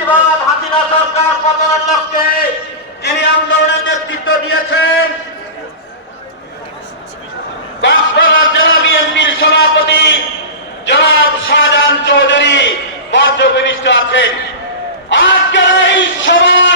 ফেসিবাদ হাসিনা সরকার পতনের লক্ষ্যে তিনি আন্দোলনের নেতৃত্ব দিয়েছেন কক্সবাজার জেলা বিএনপির সভাপতি জনাব শাহজাহান চৌধুরী পর্যবেষ্ট আছেন। আজকের এই সভার